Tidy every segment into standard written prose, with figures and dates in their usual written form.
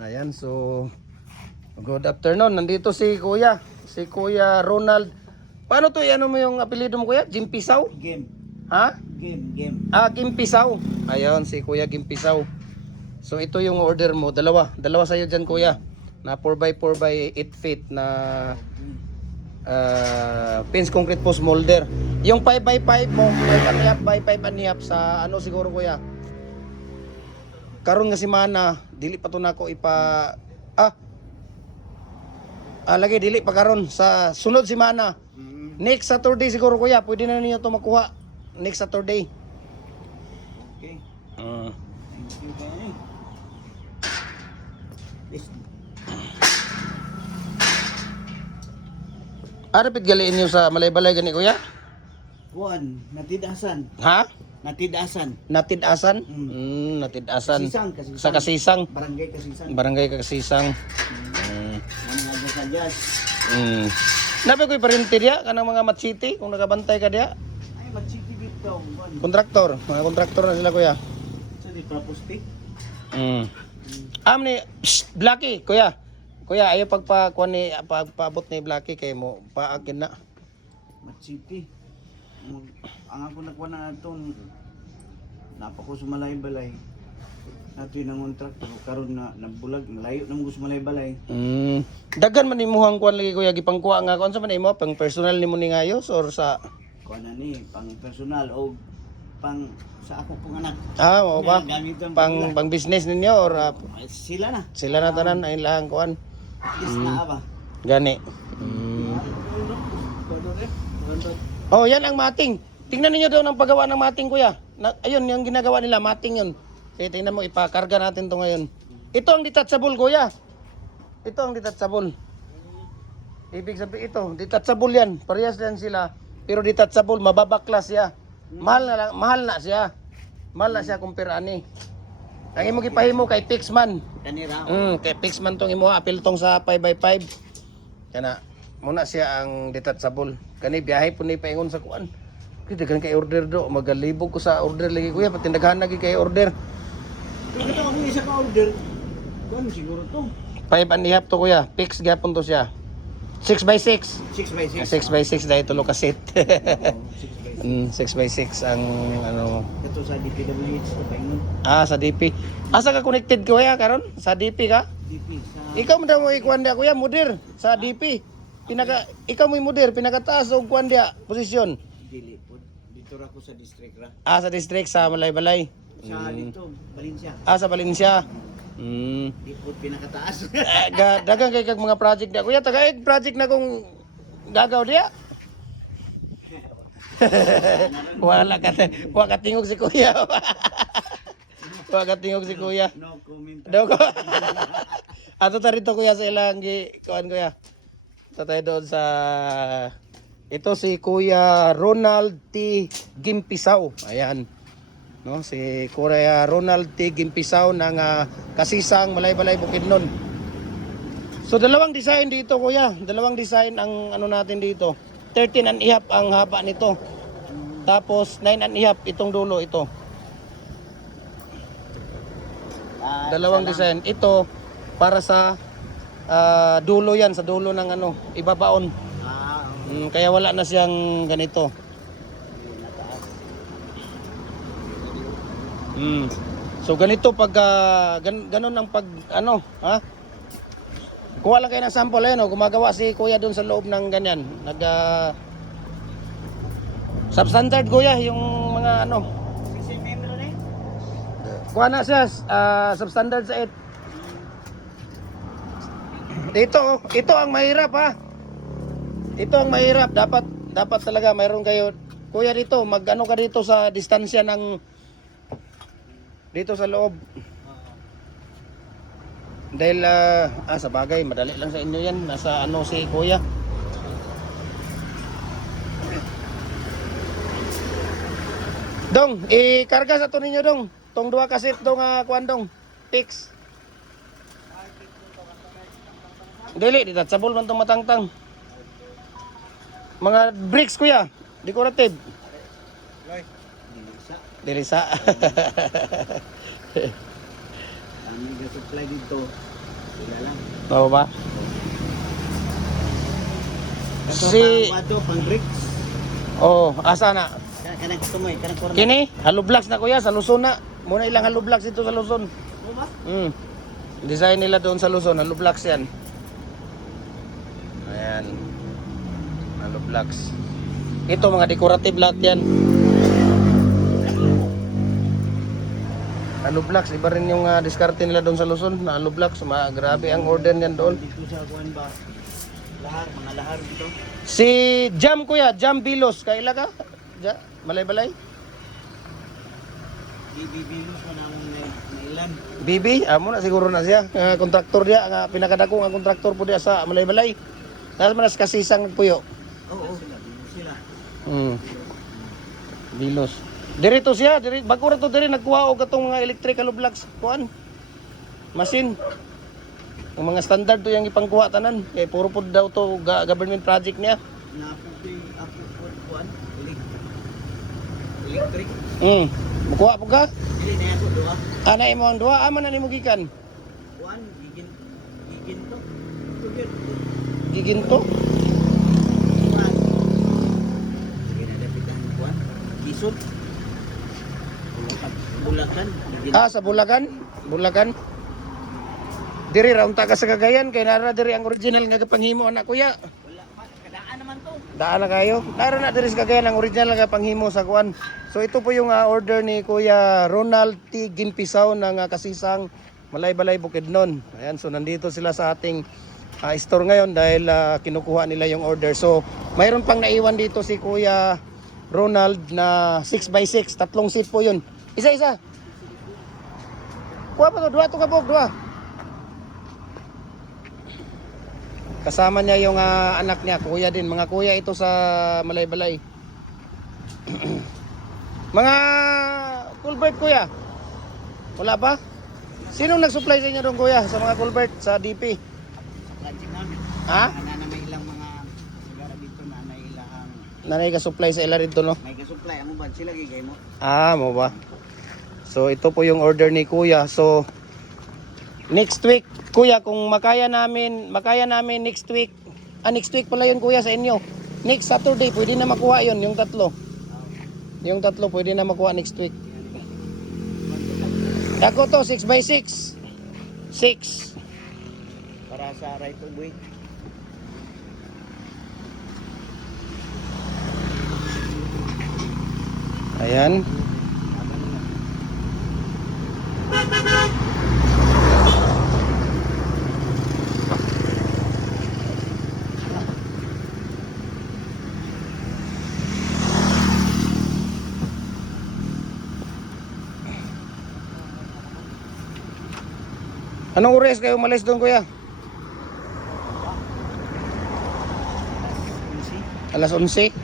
Ayan, so good afternoon. Nandito si Kuya Ronald. Paano to? Ano mo yung apelyido mo, Kuya? Gimpisaw? Game. Ha? Game. Gimpisaw. Ayun, si Kuya Gimpisaw. So ito yung order mo, dalawa sa'yo dyan, Kuya. Na 4x4 by 8 feet na fence concrete post molder. Yung 5x5 mo, 5 by 5 sa ano siguro, Kuya? Karon nga si Mana, dili pa to nako ipa lagi dili pa karon sa sunod si Mana. Next Saturday siguro, Kuya, pwede na niyo to makuha. Next Saturday. Okay. Thank you, guys. Arapit galiin niyo sa Malay-Balay gani, Kuya? Kuan, natidasan. Ha? Natidasan. Natidasan? Natidasan. Kasisang. Sa Kasisang. Barangay Kasisang. Barangay Kasisang. Ano nga sa Jazz? Nabi ko'y parinterya kanang mga matsiti kung nakabantay ka diya. Ay, magsiki dito. Kuan. Kontraktor, mga kontraktor na sila, Kuya. Sa di propustik. Amni, Blacky, Kuya. Kuya, ayo pagpakuan ni pagpaabot ni Blacky kay mo paakin na. Magsiki. Ang ako nakuha na itong napako sumalay-balay. Nato yung nangontraktor. Karoon na nabulag. Malayo na mga sumalay-balay. Dagan man imuhang kuan lagi, Kuya, gipangkuha nga kuan sa man imo pang personal nimo ni ngayos or sa Kuha na ni, pang personal o pang sa ako pong anak. oo ba? Gamitan Pang business ninyo or sila na. sila na tanan ay ilang kuan. Is na ba? Gani. Oh, yan ang mating. Tingnan niyo daw ng paggawa ng mating, Kuya. Ayun, yung ginagawa nila, mating yun. Kaya tingnan mo, ipakarga natin to ngayon. Ito ang detachable, Kuya. Ito ang detachable. Ibig sabihin ito, detachable yan. Parehas yan sila. Pero detachable, mababaklas siya. Mahal na siya. Mahal na siya kumpira ani. Ang imo gipahimo kay Pixman. Kanira. Kay Pixman tong imo apil tong sa 5x5. Kana muna siya ang detachable. Kani biyahe po ni paingon sa kuan. Kaya daghan kay order do, magalibog ko sa order lagi, Kuya, pati daghan lagi kay order. Ito ako isa ka order. Kuan siguro to. 5.5 to, Kuya. Fix gyapon to siya. 6x6. 6x6. 6x6 dahil tulo ka set. 6x6. 6x6 ang ano. Ito sa DPWH to paingon. Sa DP. Asa ka connected, Kuya, karon? Sa DP ka? DP sa Ikaw mo daw mo ikuan dia, Kuya, mudir sa DP. Ikaw mo mudir pinakataas og kuan dia posisyon. dili po. Dito ra ko sa district ra. Sa district sa Malay-Balay. Sa dito, Valencia. Sa Valencia. Di po pinakataas. Dagang kay kag mga project dia, Kuya, tagaig project na kung gagaw dia. Wala ka tingog si Kuya. Wala ka tingog si Kuya. No comment. Daw ko. Ato ta rito, Kuya, sa ilang kuan, Kuya. Tatay doon sa ito si Kuya Ronald T. Gimpisaw. Ayan. No, si Kuya Ronald T. Gimpisaw ng Kasisang, Malay-Balay, Bukidnon. So dalawang design dito, Kuya. Dalawang design ang ano natin dito. 13.5 ang haba nito. Tapos 9.5 itong dulo ito. Dalawang design. Ito para sa dulo yan, sa dulo ng ano, ibabaon. Kaya wala na siyang ganito. So ganito pag ganun ang pag ano, ha? Kuha lang kayo ng sample, ayun, gumagawa si Kuya doon sa loob ng ganyan. Substandard, Kuya, yung mga ano. Kuha na siya, substandard sa 8. Ito ang mahirap, ha. Ito ang mahirap. Dapat talaga mayroon kayo, Kuya, dito, mag-ano ka dito sa distansya ng dito sa loob. Dahil sa bagay, madali lang sa inyo yan. Nasa ano si Kuya. Dong, ikarga sa to ninyo, Dong. Tong 2 kaset dong kuan dong. Fix. Dili, detachable man tong matangtang. Mga bricks, Kuya. Decorative. Dilisa. Dilisa. Kami ga supply dito. Sila lang. Oo ba? Ito Si- pang wato, pang bricks. Oh, asa na? Kanang tumoy, kanang korna. Kini, Halo Blocks na kuya sa Luzon na. Muna ilang Halo Blocks ito sa Luzon. Mo ba? Design nila doon sa Luzon, Halo Blocks yan. Ayan. Halo Blocks. Ito mga decorative lahat yan. Halo Blocks, iba rin yung diskarte nila doon sa Luzon na Halo Blocks. Grabe ang order niyan doon. Dito sa kuan ba? Lahar, mga lahar dito. Si Jam kuya, Jam Bilos, kaila ka? Malay-balay? Bibilos mo na akong nailan. Bibi, amo na siguro na siya. Kontraktor dia, nga pinakadako nga kontraktor po dia sa Malay-balay. Dahil manas kasisang nagpuyo. Oo, sila. Bilos. Dirito siya, bago ra to diri nagkuha og katong mga electrical blocks kuan. Machine. Ang mga standard to yang ipangkuha tanan. Kay puro pod daw to government project niya. Naputi ako kuan, electric. Mukuha po ka? Dili na ako doa. Anay mo ang duha, aman na nimo gikan. Kuan, gigin to. Tugid. Giginto. Kuan. Sige na dapat ang kuan. Gisod. Bulakan. Gigin. Sa Bulacan. Bulacan. Diri ra unta ka sa Cagayan kay nara diri ang original nga panghimo anak kuya. Wala pa, kadaan naman to. Daan na kayo. Nara na diri sa Cagayan ang original nga panghimo sa kuan. So ito po yung order ni Kuya Ronald T. Ginpisaw ng Kasisang Malay-balay Bukidnon. Ayan, so nandito sila sa ating store ngayon dahil kinukuha nila yung order. So mayroon pang naiwan dito si Kuya Ronald na 6x6, tatlong seat po yun. Isa-isa. Kuha pa to, dua to kabog, dua. Kasama niya yung anak niya, kuya din. Mga kuya ito sa Malay-balay. Mga culvert kuya. Wala ba? Sinong nag-supply sa inyo doon kuya sa mga culvert sa DP? Project namin. Ha? Na may ilang mga sigara dito na may ilang Nanay ka supply sa ila rito no? may ka-supply amo ba sila gigay mo? Mo ba? So ito po yung order ni kuya. So next week kuya kung makaya namin next week. Next week pala yun kuya sa inyo. Next Saturday pwede na makuha yun yung tatlo. Yung tatlo pwede na makuha next week. Ako to 6x6. 6. Para sa right of way. Ayan. Anong oras kayo umalis doon kuya? Alas 11.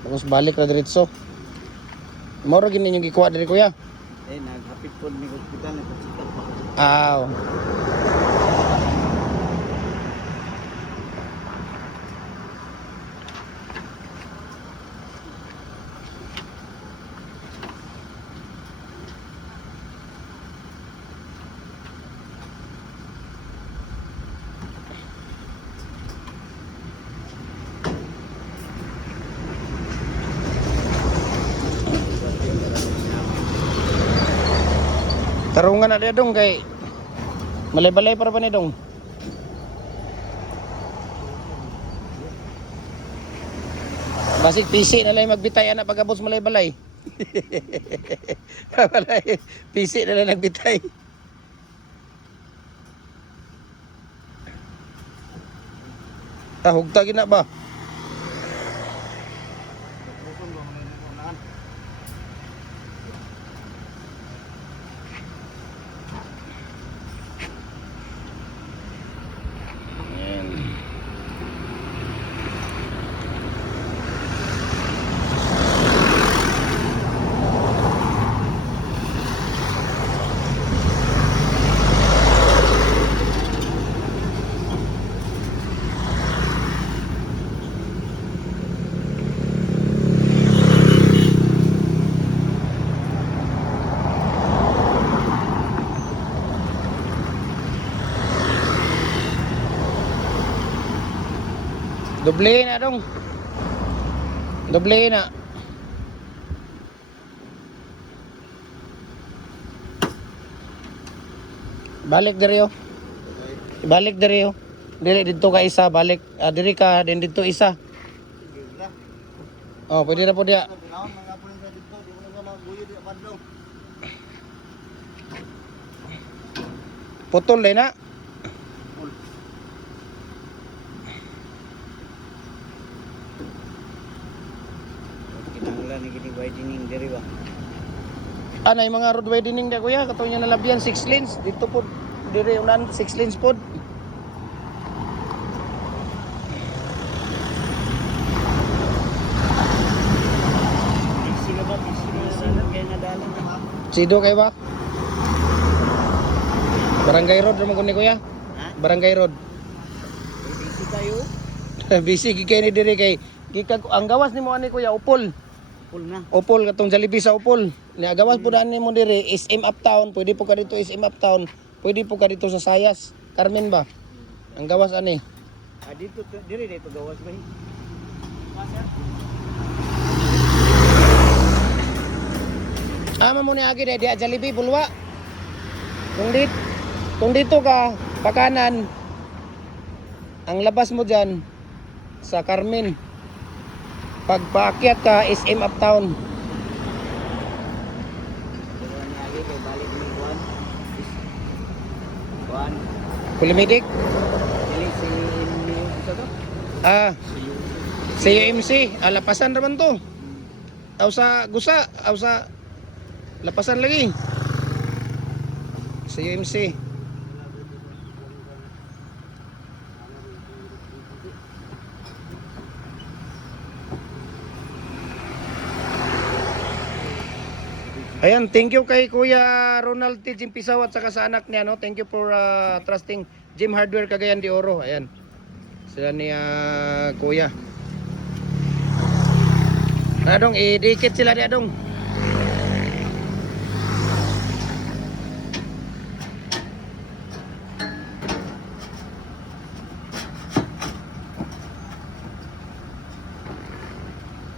Tapos balik na diretso. Moro gini yung gikuha diri kuya. Naghapit po ni hospital nagpa-check pa. Aw. Tarungan na dia dong kay Malay-balay para pa ni dong. Basig PC na lang magbitay anak pagabot sa Malay-balay. Balay, PC na lang nagbitay. Hugta gina ba? Doble na dong. Doble na. Balik diri yo. Balik diri yo. Dili dito ka isa, balik diri ka din dito isa. Oh, pwede na po dia. Putol din na. Kinahanglan ni gini widening diri ba? Anay mga road widening dia kuya, kato nya nalabyan 6 lanes dito po diri unan 6 lanes pod. Busy ka ba? Busy na kaya nadalan ka ba? Sido kay ba? Barangay Road naman ko ni kuya. Ha? Barangay Road. Busy kayo? Busy gikay ni diri kay gikag ang gawas nimo ani kuya upol. Full na. Upol katong Jollibee sa upol. Ni gawas po daan nimo diri SM Uptown, pwede po ka dito SM Uptown, pwede po ka dito sa Sayas. Carmen ba? Ang gawas ani. Dito diri dito gawas ba? Ama mo ni agi di Jollibee bulwa. Kung dito ka pakanan ang labas mo diyan sa Carmen. Pag paakyat ka SM Uptown. Pero ni agi kay balik ni Juan. Juan. Kulimedic. Dili si isa to? Sa UMC, lapasan naman to. Aw sa gusa, aw sa lapasan lagi. Sa UMC. Ayan, thank you kay Kuya Ronald T. Jim Pisaw at saka sa anak niya, no? Thank you for trusting Jim Hardware Cagayan de Oro. Ayan. Sila ni Kuya. Adong, idikit sila di adong.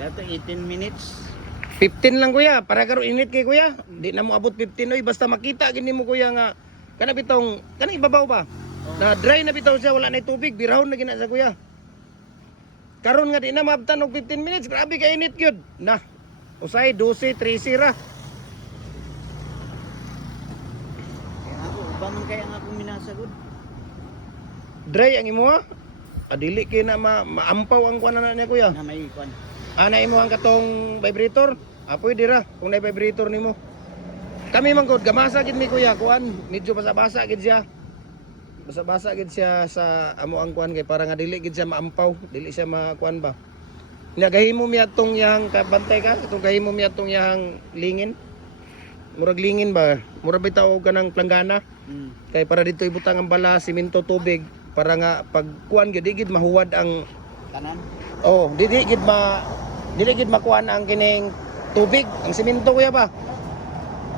Kaya to 18 minutes. 15 lang kuya, para karo init kay kuya. Di na mo abot 15 oy, basta makita gini mo kuya nga kana bitong kana ibabaw ba? Na dry na bitaw siya, wala na tubig, birahon na gina sa kuya. Karon nga di na maabtan og 15 minutes, grabe ka init gyud. Na. Usay 12, 13 ra. Kaya ako uba man kaya nga akong minasagod. Dry ang imo ha. Adili kay na maampaw ang kuan na niya kuya. Na may ikon. Ana imo ang katong vibrator. Pwede ra kung na vibrator nimo. Kami man gud gamasa gid mi kuya, kuan, medyo basa-basa gid siya. Basa-basa gid siya sa amo ang kuan kay para nga dili gid siya maampaw, dili siya makuan ba. Nagahimo mi atong yang kabantay ka, itong gahimo mi atong yang lingin. Murag lingin ba? Murag bitaw kanang planggana. Kay para dito ibutang ang bala, simento, tubig para nga pag kuan gid gid mahuwad ang Kanan. oh, dili gid makuan ang kining tubig, ang simento kuya ba.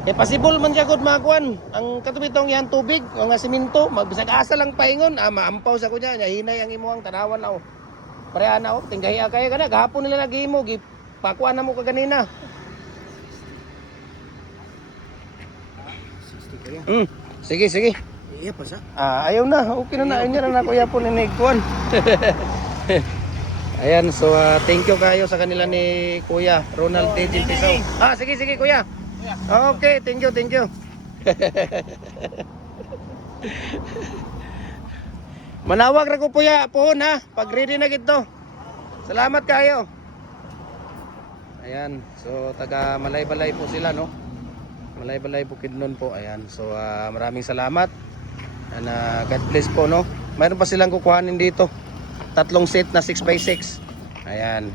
Kaya possible man siya gud makuan ang katubitong yan tubig, nga simento, magbisag asa lang paingon, maampaw sa kunya, nya hinay ang imuhang tanawan na oh. Pareha na oh, tinggahi kaya kana gahapon nila naghimo, gipakuan na mo kaganina. 60 kaya. Sige, sige. Iya pa sa. Ayaw na, okay na na, niya na kuya po ninigkuan. Ayan, so thank you kayo sa kanila ni Kuya Ronald T. Jim Pisaw. Sige, sige kuya. Okay, thank you, thank you. Manawag ra ko kuya, pohon ha, pag ready na gito. Salamat kayo. Ayan, so taga Malay-Balay po sila, no? Malay-Balay Bukidnon po, ayan. So maraming salamat. And God bless po, no? Mayroon pa silang kukuhanin dito. 3 set na 6x6. Ayan.